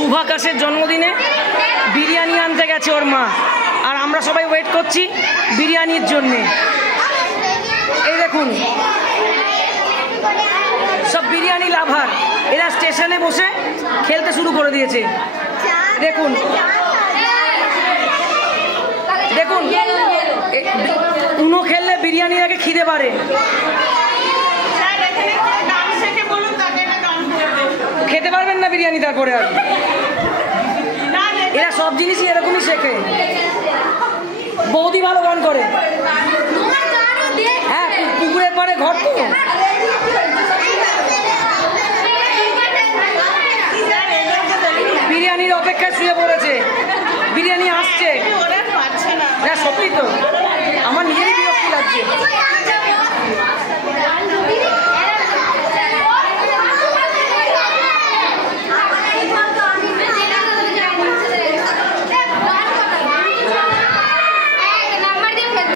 শুভাকাশের জন্মদিনে বিরিয়ানি আনতে গেছে ওর মা, আর আমরা সবাই ওয়েট করছি বিরিয়ানির জন্যে। এই দেখুন সব বিরিয়ানি লাভার, এরা স্টেশনে বসে খেলতে শুরু করে দিয়েছে। দেখুন দেখুন উনো খেললে বিরিয়ানি আগে খিদে পারে। খেতে পারবেন না বিরিয়ানি তারপরে আর। এরা সব জিনিসই এরকমই শেখে। বৌদি ভালো গান করে, হ্যাঁ পুকুরের পাড়ে ঘর তো। বিরিয়ানির অপেক্ষায় শুয়ে পড়েছে, বিরিয়ানি আসছে। হ্যাঁ সত্যি তো, আমার নিজেরই বিরক্তি লাগছে।